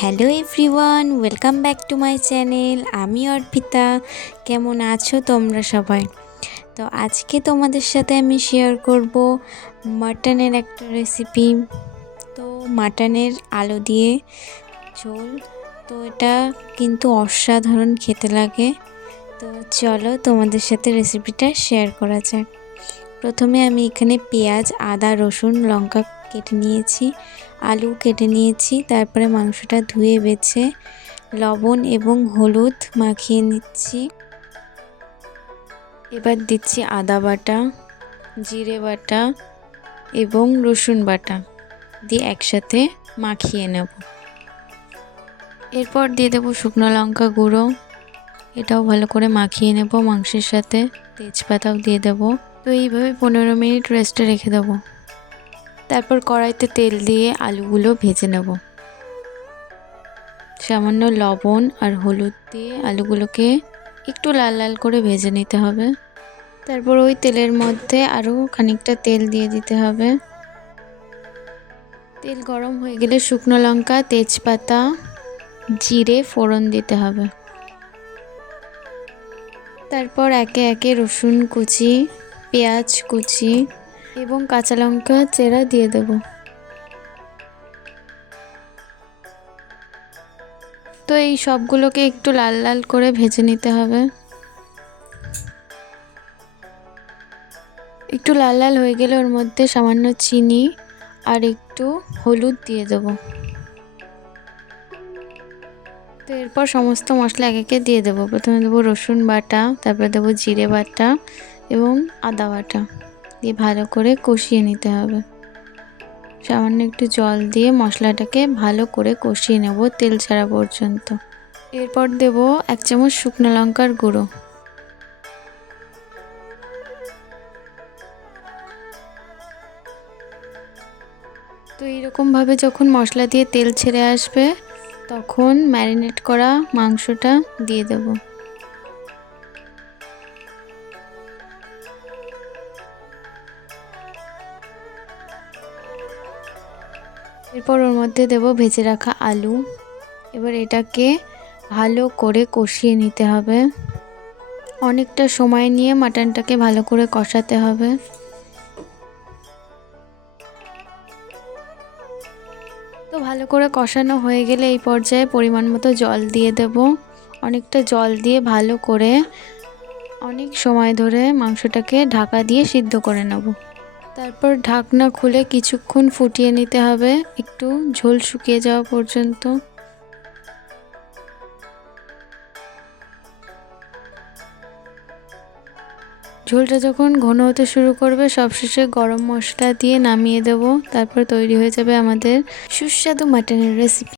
Hello everyone, welcome back to my channel. আমি অর্পিতা। কেমন আছো তোমরা সবাই? তো আজকে তোমাদের সাথে আমি শেয়ার করব মাটনের একটা রেসিপি। তো মাটনের আলু দিয়ে ঝোল। তো এটা কিন্তু অসাধারণ খেতে লাগে। তো চলো তোমাদের সাথে রেসিপিটা শেয়ার করা যাক। প্রথমে আমি এখানে পেঁয়াজ, আদা, রসুন, লঙ্কা কেটে নিয়েছি, আলু কেটে নিয়েছি। তারপরে মাংসটা ধুয়ে বেছে লবণ এবং হলুদ মাখিয়ে নিচ্ছি। এবার দিচ্ছি আদা বাটা, জিরে বাটা এবং রসুন বাটা দিয়ে একসাথে মাখিয়ে নেব। এরপর দিয়ে দেবো শুকনো লঙ্কা গুঁড়ো, এটাও ভালো করে মাখিয়ে নেব মাংসের সাথে। তেজপাতাও দিয়ে দেবো। তো এইভাবে 15 মিনিট রেস্টে রেখে দেবো। তারপর কড়াইতে তেল দিয়ে আলুগুলো ভেজে নেব। সামান্য লবণ আর হলুদ দিয়ে আলুগুলোকে একটু লাল লাল করে ভেজে নিতে হবে। তারপর ওই তেলের মধ্যে আরও খানিকটা তেল দিয়ে দিতে হবে। তেল গরম হয়ে গেলে শুকনো লঙ্কা, তেজপাতা, জিরে ফোড়ন দিতে হবে। তারপর একে একে রসুন কুচি, পেঁয়াজ কুচি এবং কাঁচা লঙ্কা চেরা দিয়ে দেব। তো এই সবগুলোকে একটু লাল লাল করে ভেজে নিতে হবে। একটু লাল লাল হয়ে গেলে ওর মধ্যে সামান্য চিনি আর একটু হলুদ দিয়ে দেব। তো এরপর সমস্ত মশলা এক একে দিয়ে দেবো। প্রথমে দেবো রসুন বাটা, তারপরে দেবো জিরে বাটা এবং আদা বাটা দিয়ে ভালো করে কষিয়ে নিতে হবে। সামান্য একটু জল দিয়ে মশলাটাকে ভালো করে কষিয়ে নেব তেল ছাড়া পর্যন্ত। এরপর দেব 1 চামচ শুকনো লঙ্কার গুঁড়ো। তো এইরকমভাবে যখন মশলা দিয়ে তেল ছেড়ে আসবে তখন ম্যারিনেট করা মাংসটা দিয়ে দেব। এরপর ওর মধ্যে দেব ভেজে রাখা আলু। এবার এটাকে ভালো করে কষিয়ে নিতে হবে। অনেকটা সময় নিয়ে মাটনটাকে ভালো করে কষাতে হবে। তো ভালো করে কষানো হয়ে গেলে এই পর্যায়ে পরিমাণ মতো জল দিয়ে দেব। অনেকটা জল দিয়ে ভালো করে অনেক সময় ধরে মাংসটাকে ঢাকা দিয়ে সিদ্ধ করে নেব। তারপর ঢাকনা খুলে কিছুক্ষণ ফুটিয়ে নিতে হবে, একটু ঝোল শুকিয়ে যাওয়া পর্যন্ত। ঝোলটা যখন ঘন হতে শুরু করবে সবশেষে গরম মশলা দিয়ে নামিয়ে দেব। তারপর তৈরি হয়ে যাবে আমাদের সুস্বাদু মাটনের রেসিপি।